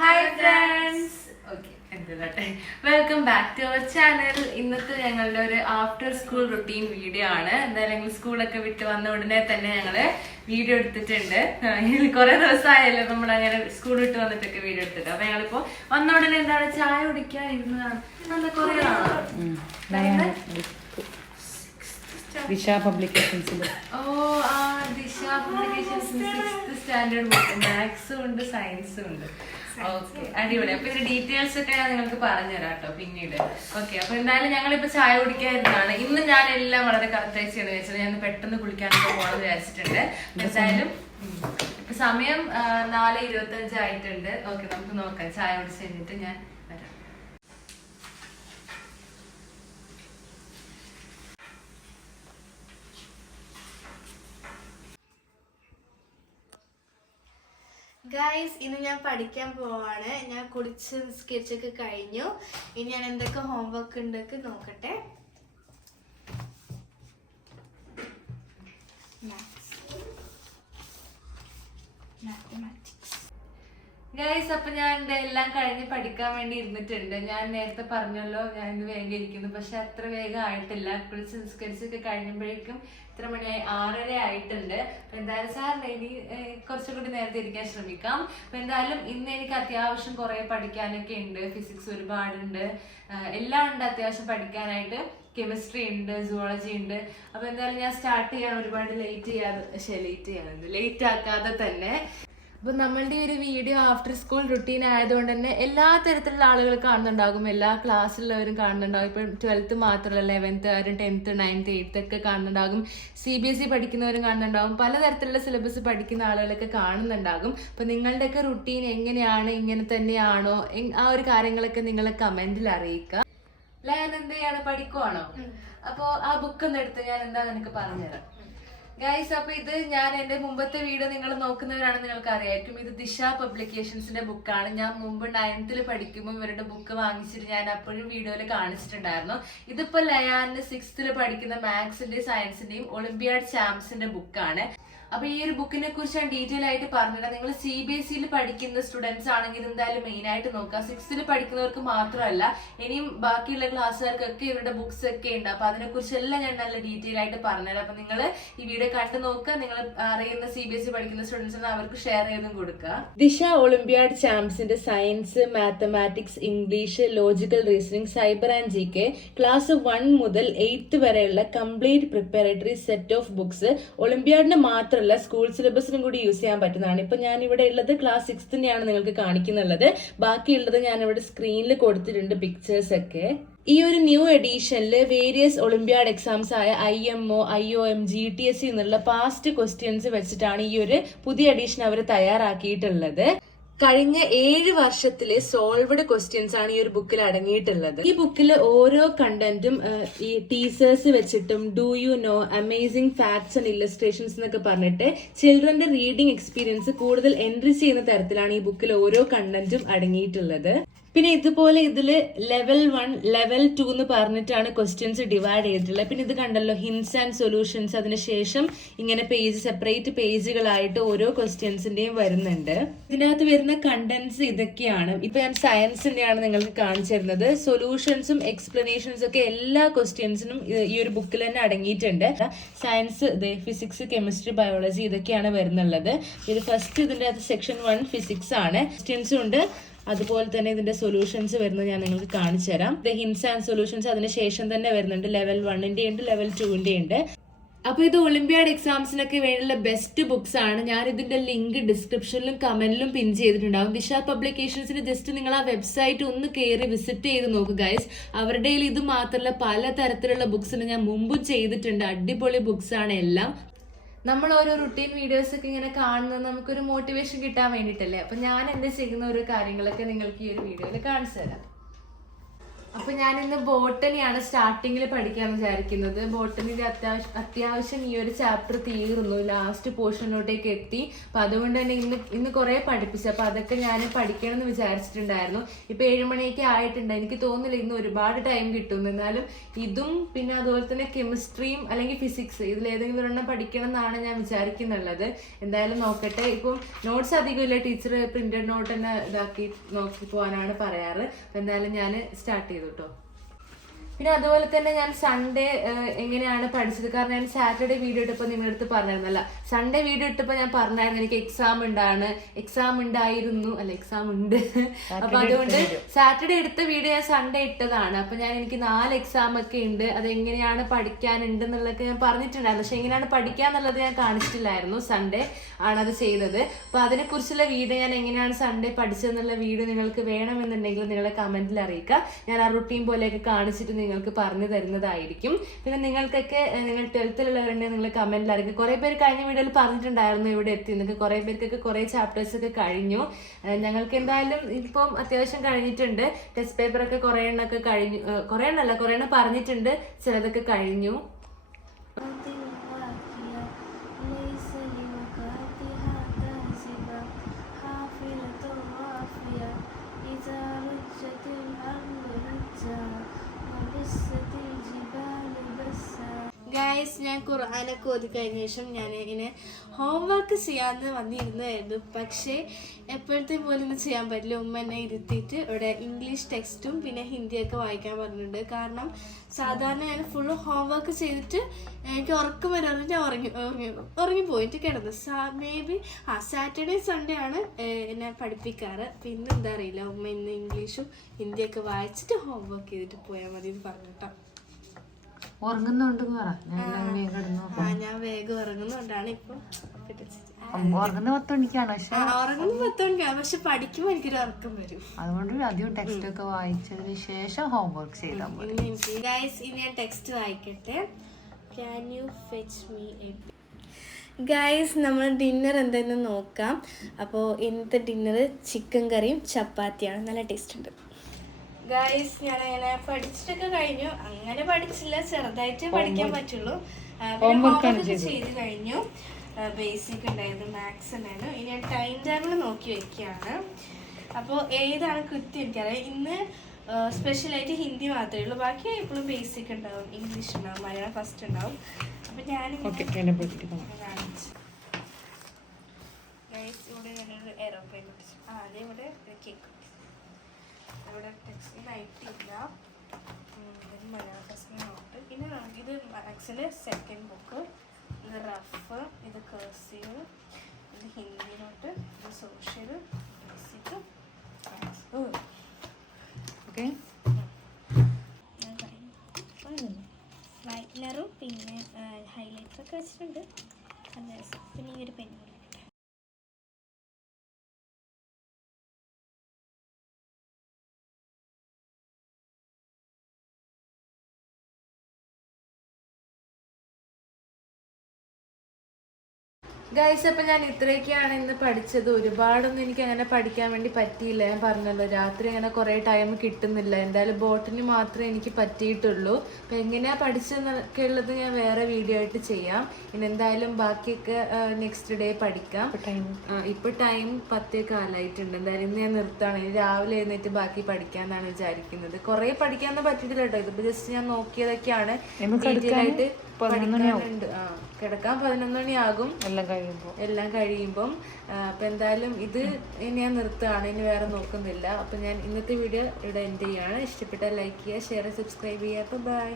Hi friends, welcome back to our channel. ഇന്നത്തെ ഞങ്ങളുടെ ഒരു ആഫ്റ്റർ സ്കൂൾ റുട്ടീൻ വീഡിയോ ആണ്. എന്തായാലും ഞങ്ങൾ സ്കൂളൊക്കെ വിട്ട് വന്ന ഉടനെ തന്നെ ഞങ്ങള് വീഡിയോ എടുത്തിട്ടുണ്ട്. കുറെ ദിവസമായല്ലോ നമ്മൾ അങ്ങനെ സ്കൂൾ വിട്ട് വന്നിട്ടൊക്കെ വീഡിയോ എടുത്തിട്ട്. അപ്പൊ ഞങ്ങളിപ്പോ വന്ന ഉടനെ എന്താണ് ചായ കുടിക്കാൻ ഇരുന്നതാണ്. നല്ല കുറെ ദിശ പബ്ലിക്കേഷൻസിൽ ദിശ പബ്ലിക്കേഷൻസ് 6th സ്റ്റാൻഡേർഡ് ബുക്ക്, മാത്സും ഉണ്ട് സയൻസും ഉണ്ട്. ഓക്കെ, അടിപൊളി. അപ്പൊ ഇതിന്റെ ഡീറ്റെയിൽസ് ഒക്കെ ഞാൻ നിങ്ങൾക്ക് പറഞ്ഞുതരാം കേട്ടോ പിന്നീട്. ഓക്കെ, അപ്പൊ എന്തായാലും ഞങ്ങളിപ്പോ ചായ കുടിക്കാതിരുന്നാണ്. ഇന്ന് ഞാൻ എല്ലാം വളരെ കറക്റ്റായി ചെയ്യണമെന്ന് വെച്ചാൽ ഞാൻ പെട്ടെന്ന് കുളിക്കാനൊക്കെ പോകണമെന്ന് വിചാരിച്ചിട്ടുണ്ട്. എന്തായാലും ഇപ്പൊ സമയം 4:25 ആയിട്ടുണ്ട്. ഓക്കെ, നമുക്ക് നോക്കാം. ചായ കുടിച്ച് കഴിഞ്ഞിട്ട് ഞാൻ വരാം. ഗൈസ്, ഇന്ന് ഞാൻ പഠിക്കാൻ പോവാണ്. ഞാൻ കുളിച്ച് നിസ്കരിച്ചൊക്കെ കഴിഞ്ഞു. ഇനി ഞാൻ എന്തൊക്കെ ഹോംവർക്ക് ഉണ്ടൊക്കെ നോക്കട്ടെ. ഗൈസ്, അപ്പൊ ഞാൻ എന്റെ എല്ലാം കഴിഞ്ഞ് പഠിക്കാൻ വേണ്ടി ഇരുന്നിട്ടുണ്ട്. ഞാൻ നേരത്തെ പറഞ്ഞല്ലോ ഞാൻ ഇന്ന് വേഗം ഇരിക്കുന്നു, പക്ഷെ അത്ര വേഗം ആയിട്ടില്ല. കുളിച്ച് നിസ്കരിച്ചൊക്കെ കഴിയുമ്പോഴേക്കും ഇത്ര മണിയായി 6:30 ആയിട്ടുണ്ട്. അപ്പൊ എന്തായാലും സാറിന് ഇനി കുറച്ചും കൂടി നേരത്തെ ഇരിക്കാൻ ശ്രമിക്കാം. അപ്പൊ എന്തായാലും ഇന്ന് എനിക്ക് അത്യാവശ്യം കുറെ പഠിക്കാനൊക്കെ ഉണ്ട്. ഫിസിക്സ് ഒരുപാടുണ്ട്, എല്ലാം ഉണ്ട് അത്യാവശ്യം പഠിക്കാനായിട്ട്. കെമിസ്ട്രി ഉണ്ട്, സുവോളജി ഉണ്ട്. അപ്പൊ എന്തായാലും ഞാൻ സ്റ്റാർട്ട് ചെയ്യാൻ ഒരുപാട് ലേറ്റ് ആക്കാതെ തന്നെ. അപ്പൊ നമ്മളുടെ ഒരു വീഡിയോ ആഫ്റ്റർ സ്കൂൾ റുട്ടീൻ ആയതുകൊണ്ട് തന്നെ എല്ലാ തരത്തിലുള്ള ആളുകൾ കാണുന്നുണ്ടാകും, എല്ലാ ക്ലാസ്സിലുള്ളവരും കാണുന്നുണ്ടാകും. ഇപ്പം 12th മാത്രമല്ല, 11th, 10th, 9th, 8th ഒക്കെ കാണുന്നുണ്ടാകും. CBSE പഠിക്കുന്നവരും കാണുന്നുണ്ടാകും. പലതരത്തിലുള്ള സിലബസ് പഠിക്കുന്ന ആളുകളൊക്കെ കാണുന്നുണ്ടാകും. അപ്പൊ നിങ്ങളുടെയൊക്കെ റുട്ടീൻ എങ്ങനെയാണ്, ഇങ്ങനെ തന്നെയാണോ, ആ ഒരു കാര്യങ്ങളൊക്കെ നിങ്ങളെ കമന്റിൽ അറിയിക്കുക. ഞാൻ എന്ത് ചെയ്യാണ്, പഠിക്കുവാണോ? അപ്പൊ ആ ബുക്ക് ഒന്ന് എടുത്ത് ഞാൻ എന്താ നിനക്ക് പറഞ്ഞുതരാം. ഗൈസ്, അപ്പൊ ഇത് ഞാൻ എന്റെ മുമ്പത്തെ വീഡിയോ നിങ്ങൾ നോക്കുന്നവരാണെന്ന് നിങ്ങൾക്ക് അറിയായിരിക്കും. ഇത് ദിശ പബ്ലിക്കേഷൻസിന്റെ ബുക്കാണ്. ഞാൻ മുമ്പ് 9th പഠിക്കുമ്പോൾ ഇവരുടെ ബുക്ക് വാങ്ങിച്ചിട്ട് ഞാൻ അപ്പോഴും വീഡിയോയിൽ കാണിച്ചിട്ടുണ്ടായിരുന്നു. ഇതിപ്പോ ലയാന് 6th പഠിക്കുന്ന മാത്സിന്റെയും സയൻസിന്റെയും ഒളിമ്പിയാഡ് ചാമ്പ്സിന്റെ ബുക്കാണ്. അപ്പൊ ഈ ഒരു ബുക്കിനെ കുറിച്ച് ഞാൻ ഡീറ്റെയിൽ ആയിട്ട് പറഞ്ഞുതരാം. നിങ്ങൾ CBSE പഠിക്കുന്ന സ്റ്റുഡൻസ് ആണെങ്കിൽ എന്തായാലും മെയിൻ ആയിട്ട് നോക്കുക. 6th പഠിക്കുന്നവർക്ക് മാത്രമല്ല, ഇനിയും ബാക്കിയുള്ള ക്ലാസ്സുകാർക്കൊക്കെ ഇവരുടെ ബുക്സ് ഒക്കെ ഉണ്ട്. അപ്പൊ അതിനെ കുറിച്ചെല്ലാം ഞാൻ നല്ല ഡീറ്റെയിൽ ആയിട്ട് പറഞ്ഞുതരാം. അപ്പൊ നിങ്ങൾ ഈ വീഡിയോ കണ്ടു നോക്കുക. നിങ്ങൾ അറിയുന്ന CBSE പഠിക്കുന്ന സ്റ്റുഡൻസിന് അവർക്ക് ഷെയർ ചെയ്തും കൊടുക്കുക. ദിശ ഒളിമ്പിയാഡ് ചാമ്പ്സിന്റെ science, mathematics, English, logical reasoning, cyber and GK class 1 മുതൽ 8th വരെയുള്ള complete preparatory set of books ഒളിമ്പിയാഡിന് മാത്രം സ്കൂൾ സിലബസിനും കൂടി യൂസ് ചെയ്യാൻ പറ്റുന്നതാണ്. ഇപ്പൊ ഞാൻ ഇവിടെ ഉള്ളത് ക്ലാസ് 6th നിങ്ങൾക്ക് കാണിക്കുന്നുള്ളത്. ബാക്കിയുള്ളത് ഞാൻ ഇവിടെ സ്ക്രീനിൽ കൊടുത്തിട്ടുണ്ട്, പിക്ചേഴ്സ് ഒക്കെ. ഈ ഒരു ന്യൂ എഡീഷനിൽ വേരിയസ് ഒളിമ്പിയാഡ് എക്സാംസ് ആയ IMO, IOM, GTSE എന്നുള്ള പാസ്റ്റ് ക്വസ്റ്റ്യൻസ് വെച്ചിട്ടാണ് ഈ ഒരു പുതിയ എഡീഷൻ അവർ തയ്യാറാക്കിയിട്ടുള്ളത്. കഴിഞ്ഞ 7 വർഷത്തിലെ സോൾവഡ് ക്വസ്റ്റ്യൻസ് ആണ് ഈ ഒരു ബുക്കിൽ അടങ്ങിയിട്ടുള്ളത്. ഈ ബുക്കിൽ ഓരോ കണ്ടന്റും ഈ ടീസേഴ്സ് വെച്ചിട്ടും do you know, amazing facts and illustrations എന്നൊക്കെ പറഞ്ഞിട്ട് ചിൽഡ്രന്റെ റീഡിംഗ് എക്സ്പീരിയൻസ് കൂടുതൽ എൻട്രി ചെയ്യുന്ന തരത്തിലാണ് ഈ ബുക്കിൽ ഓരോ കണ്ടന്റും അടങ്ങിയിട്ടുള്ളത്. പിന്നെ ഇതുപോലെ ഇതില് ലെവൽ 1, ലെവൽ 2 എന്ന് പറഞ്ഞിട്ടാണ് ക്വസ്റ്റ്യൻസ് ഡിവൈഡ് ചെയ്തിട്ടുള്ളത്. പിന്നെ ഇത് കണ്ടല്ലോ, ഹിൻസ് ആൻഡ് സൊല്യൂഷൻസ്. അതിനുശേഷം ഇങ്ങനെ സെപ്പറേറ്റ് പേജുകളായിട്ട് ഓരോ ക്വസ്റ്റ്യൻസിന്റെയും വരുന്നുണ്ട്. ഇതിനകത്ത് വരുന്ന കണ്ടന്റ്സ് ഇതൊക്കെയാണ്. ഇപ്പൊ ഞാൻ സയൻസിന്റെയാണ് നിങ്ങൾക്ക് കാണിച്ചു തരുന്നത്. സൊല്യൂഷൻസും എക്സ്പ്ലനേഷൻസും ഒക്കെ എല്ലാ ക്വസ്റ്റ്യൻസിനും ഈ ഒരു ബുക്കിൽ തന്നെ അടങ്ങിയിട്ടുണ്ട്. സയൻസ്, ഫിസിക്സ്, കെമിസ്ട്രി, ബയോളജി ഇതൊക്കെയാണ് വരുന്നുള്ളത്. ഇത് ഫസ്റ്റ് ഇതിന്റെ അകത്ത് സെക്ഷൻ 1 ഫിസിക്സ് ആണ്. ക്വസ്റ്റ്യൻസും ഉണ്ട്, അതുപോലെ തന്നെ ഇതിന്റെ സൊല്യൂഷൻസ് വരുന്നത് ഞാൻ നിങ്ങൾക്ക് കാണിച്ചു തരാം. ഹിൻസ് ആൻഡ് സൊല്യൂഷൻസ് അതിന് ശേഷം തന്നെ വരുന്നുണ്ട്. ലെവൽ 1ന്റെ ഉണ്ട്, ലെവൽ 2ന്റെ ഉണ്ട്. അപ്പൊ ഇത് ഒളിമ്പിയാഡ് എക്സാംസിനൊക്കെ വേണ്ടിയുള്ള ബെസ്റ്റ് ബുക്സ് ആണ്. ഞാൻ ഇതിന്റെ ലിങ്ക് ഡിസ്ക്രിപ്ഷനിലും കമന്റിലും പിൻ ചെയ്തിട്ടുണ്ടാവും. ദിശ പബ്ലിക്കേഷൻസിന് ജസ്റ്റ് നിങ്ങൾ ആ വെബ്സൈറ്റ് ഒന്ന് കയറി വിസിറ്റ് ചെയ്ത് നോക്കുക ഗൈസ്. അവരുടെ ഇത് മാത്രമല്ല, പല തരത്തിലുള്ള ബുക്സ് ഞാൻ മുമ്പും ചെയ്തിട്ടുണ്ട്. അടിപൊളി ബുക്സ് ആണ് എല്ലാം. നമ്മൾ ഓരോ റുട്ടീൻ വീഡിയോസ് ഒക്കെ ഇങ്ങനെ കാണുന്നത് നമുക്കൊരു മോട്ടിവേഷൻ കിട്ടാൻ വേണ്ടിയിട്ടല്ലേ. അപ്പൊ ഞാൻ എന്റെ ചെയ്യുന്ന ഓരോ കാര്യങ്ങളൊക്കെ നിങ്ങൾക്ക് ഈ ഒരു വീഡിയോയിൽ കാണിച്ചു തരാം. അപ്പൊ ഞാൻ ഇന്ന് ബോട്ടണിയാണ് സ്റ്റാർട്ടിങ്ങിൽ പഠിക്കാൻ വിചാരിക്കുന്നത്. ബോട്ടണിയിൽ അത്യാവശ്യം ഈ ഒരു ചാപ്റ്റർ തീർന്നു, ലാസ്റ്റ് പോർഷനിലോട്ടേക്ക് എത്തി. അപ്പൊ അതുകൊണ്ട് തന്നെ ഇന്ന് കുറെ പഠിപ്പിച്ചു. അപ്പൊ അതൊക്കെ ഞാൻ പഠിക്കണം എന്ന് വിചാരിച്ചിട്ടുണ്ടായിരുന്നു. ഇപ്പൊ 7 മണിയൊക്കെ ആയിട്ടുണ്ട്. എനിക്ക് തോന്നുന്നില്ല ഇന്ന് ഒരുപാട് ടൈം കിട്ടും. എന്നാലും ഇതും പിന്നെ അതുപോലെ തന്നെ കെമിസ്ട്രിയും അല്ലെങ്കിൽ ഫിസിക്സ് ഇതിലേതെങ്കിലും ഒരെണ്ണം പഠിക്കണം എന്നാണ് ഞാൻ വിചാരിക്കുന്നുള്ളത്. എന്തായാലും നോക്കട്ടെ. ഇപ്പം നോട്ട്സ് അധികമില്ല, ടീച്ചർ പ്രിന്റഡ് നോട്ട് തന്നെ ഇതാക്കി നോക്കി പോകാനാണ് പറയാറ്. അപ്പൊ എന്തായാലും ഞാൻ സ്റ്റാർട്ട് ചെയ്തു കേട്ടോ. പിന്നെ അതുപോലെ തന്നെ ഞാൻ സൺഡേ എങ്ങനെയാണ് പഠിച്ചത്, കാരണം ഞാൻ സാറ്റർഡേ വീഡിയോ ഇട്ടപ്പോൾ നിങ്ങളുടെ അടുത്ത് പറഞ്ഞിരുന്നല്ല, സൺഡേ വീഡിയോ ഇട്ടപ്പോൾ ഞാൻ പറഞ്ഞായിരുന്നു എനിക്ക് എക്സാം ഉണ്ടായിരുന്നു അല്ല എക്സാം ഉണ്ട്. അപ്പൊ അതുകൊണ്ട് സാറ്റർഡേ എടുത്ത വീഡിയോ ഞാൻ സൺഡേ ഇട്ടതാണ്. അപ്പൊ എനിക്ക് 4 എക്സാം ഒക്കെ ഉണ്ട്, അതെങ്ങനെയാണ് പഠിക്കാനുണ്ട് എന്നുള്ളതൊക്കെ ഞാൻ പറഞ്ഞിട്ടുണ്ടായിരുന്നു. പക്ഷെ എങ്ങനെയാണ് പഠിക്കാന്നുള്ളത് ഞാൻ കാണിച്ചിട്ടില്ലായിരുന്നു. സൺഡേ ആണത് ചെയ്തത്. അപ്പൊ അതിനെക്കുറിച്ചുള്ള വീഡിയോ, ഞാൻ എങ്ങനെയാണ് സൺഡേ പഠിച്ചതെന്നുള്ള വീഡിയോ നിങ്ങൾക്ക് വേണമെന്നുണ്ടെങ്കിൽ നിങ്ങളെ കമന്റിൽ അറിയിക്കുക. ഞാൻ ആ റുട്ടീൻ പോലെയൊക്കെ കാണിച്ചിട്ട് നിങ്ങൾക്ക് പറഞ്ഞു തരുന്നതായിരിക്കും. പിന്നെ നിങ്ങൾക്കൊക്കെ നിങ്ങൾ 12th-ലുള്ളവരുണ്ടെങ്കിൽ നിങ്ങൾ കമന്റിൽ അറിയിക്കും. കുറെ പേര് കഴിഞ്ഞ വീഡിയോയിൽ പറഞ്ഞിട്ടുണ്ടായിരുന്നു ഇവിടെ എത്തി എന്നൊക്കെ. കുറെ പേർക്കൊക്കെ കുറെ ചാപ്റ്റേഴ്സ് ഒക്കെ കഴിഞ്ഞു. ഞങ്ങൾക്ക് എന്തായാലും ഇപ്പം അത്യാവശ്യം കഴിഞ്ഞിട്ടുണ്ട്. ടെസ്റ്റ് പേപ്പറൊക്കെ കുറെ എണ്ണമൊക്കെ കഴിഞ്ഞു. കുറെ എണ്ണം പറഞ്ഞിട്ടുണ്ട്, ചിലതൊക്കെ കഴിഞ്ഞു. ഗൈസ്, ഞാൻ ഖുർആനൊക്കെ ഓതി കഴിഞ്ഞ ശേഷം ഞാൻ ഇങ്ങനെ ഹോംവർക്ക് ചെയ്യാമെന്ന് വന്നിരുന്നായിരുന്നു. പക്ഷേ എപ്പോഴത്തെ പോലും ഒന്നും ചെയ്യാൻ പറ്റില്ല. ഉമ്മ എന്നെ ഇരുത്തിയിട്ട് ഇവിടെ ഇംഗ്ലീഷ് ടെക്സ്റ്റും പിന്നെ ഹിന്ദിയൊക്കെ വായിക്കാൻ പറഞ്ഞിട്ടുണ്ട്. കാരണം സാധാരണ ഞാൻ ഫുള്ള് ഹോംവർക്ക് ചെയ്തിട്ട് എനിക്ക് ഉറക്കം വരാറുണ്ട്, ഞാൻ ഉറങ്ങിപ്പോയിട്ട് കിടന്നു. മേ ബി സാറ്റർഡേ സൺഡേ ആണ് എന്നെ പഠിപ്പിക്കാറ്. പിന്നെ എന്താ അറിയില്ല, ഉമ്മ ഇന്ന് ഇംഗ്ലീഷും ഹിന്ദിയൊക്കെ വായിച്ചിട്ട് ഹോംവർക്ക് ചെയ്തിട്ട് പോയാൽ മതി എന്ന് പറഞ്ഞിട്ടോ. ഞാൻ വേഗം ഉറങ്ങുന്നോണ്ടാണ് ഇപ്പൊ ഉറങ്ങുന്ന 10 മണിക്കാണ്. ഉറങ്ങുന്ന 10 മണിക്കാണ്, പക്ഷെ പഠിക്കുമ്പോ എനിക്കൊരു ഉറക്കം വരും. അതുകൊണ്ട് ആദ്യം ടെക്സ്റ്റ് ഒക്കെ വായിച്ചതിന് ശേഷം ഹോംവർക്ക് ചെയ്താൽ മതി. ഇനി ഞാൻ ടെക്സ്റ്റ് വായിക്കട്ടെ. Can you fetch me a... guys, നമ്മൾ ഡിന്നർ എന്തായെന്ന് നോക്കാം. അപ്പോൾ ഇന്നത്തെ ഡിന്നർ ചിക്കൻ കറിയും ചപ്പാത്തിയാണ്. നല്ല ടേസ്റ്റ് ഉണ്ട്. ഗൈസ്, ഞാൻ അങ്ങനെ പഠിച്ചിട്ടൊക്കെ കഴിഞ്ഞു. അങ്ങനെ പഠിച്ചില്ല, ചെറുതായിട്ട് പഠിക്കാൻ പറ്റുള്ളൂ. ചെയ്ത് കഴിഞ്ഞു. ബേസിക് ഉണ്ടായിരുന്നു, മാത്സ് ഉണ്ടായിരുന്നു. ഇനി ഞാൻ ടൈം ടേബിൾ നോക്കി വെക്കുകയാണ്. അപ്പോൾ ഏതാണ് കൃത്യം എനിക്കറിയാം. ഇന്ന് സ്പെഷ്യലായിട്ട് ഹിന്ദി മാത്രമേ ഉള്ളൂ. ബാക്കി എപ്പോഴും ബേസിക് ഉണ്ടാവും, ഇംഗ്ലീഷ് ഉണ്ടാവും, മലയാളം ഫസ്റ്റ് ഉണ്ടാവും. അപ്പം ഞാൻ ഇവിടെ ഞാനൊരു എയറോപ്ലെയിൻ പഠിച്ചു. ആദ്യം ഇവിടെ കേക്ക് ഇവിടെ ടെക്സ്റ്റ് ആയിട്ടില്ല. Malayalam first note. പിന്നെ ഇത് മാത്സിൻ്റെ സെക്കൻഡ് ബുക്ക്. ഇത് റഫ്, ഇത് കർസീവ്, ഇത് ഹിന്ദി നോട്ട്, ഇത് സോഷ്യൽ, ബേസിക്, വൈറ്റ്നറും പിന്നെ ഹൈലൈറ്ററൊക്കെ വെച്ചിട്ടുണ്ട്. പിന്നെ ഈ ഒരു പെന്നും. ഗൈസ്, അപ്പം ഞാൻ ഇത്രയൊക്കെയാണ് ഇന്ന് പഠിച്ചത്. ഒരുപാടൊന്നും എനിക്ക് അങ്ങനെ പഠിക്കാൻ വേണ്ടി പറ്റിയില്ല. ഞാൻ പറഞ്ഞല്ലോ, രാത്രി അങ്ങനെ കുറേ ടൈം കിട്ടുന്നില്ല. എന്തായാലും ബോട്ടണി മാത്രമേ എനിക്ക് പറ്റിയിട്ടുള്ളൂ. അപ്പം എങ്ങനെയാണ് പഠിച്ചതെന്നൊക്കെ ഉള്ളത് ഞാൻ വേറെ വീഡിയോ ആയിട്ട് ചെയ്യാം. ഇനി എന്തായാലും ബാക്കിയൊക്കെ നെക്സ്റ്റ് ഡേ പഠിക്കാം. ഇപ്പോൾ ടൈം 10:15 എന്തായാലും ഇന്ന് ഞാൻ നിർത്താണ്. ഇനി രാവിലെ എഴുന്നേറ്റ് ബാക്കി പഠിക്കാമെന്നാണ് വിചാരിക്കുന്നത്. കുറേ പഠിക്കാനൊന്നും പറ്റിയിട്ടില്ല കേട്ടോ. ഇതിപ്പോൾ ജസ്റ്റ് ഞാൻ നോക്കിയതൊക്കെയാണ്. ഡീറ്റെയിൽ ആയിട്ട് പഠിക്കാനുണ്ട്. കിടക്കാൻ 11 മണിയാകും എല്ലാം കഴിയുമ്പം. അപ്പം എന്തായാലും ഇത് ഞാൻ നിർത്തുകയാണ്, ഇനി വേറെ നോക്കുന്നില്ല. അപ്പം ഞാൻ ഇന്നത്തെ വീഡിയോ ഇവിടെ എൻഡ് ചെയ്യുകയാണ്. ഇഷ്ടപ്പെട്ടാൽ ലൈക്ക് ചെയ്യുക, ഷെയർ, സബ്സ്ക്രൈബ് ചെയ്യുക. അപ്പം ബൈ.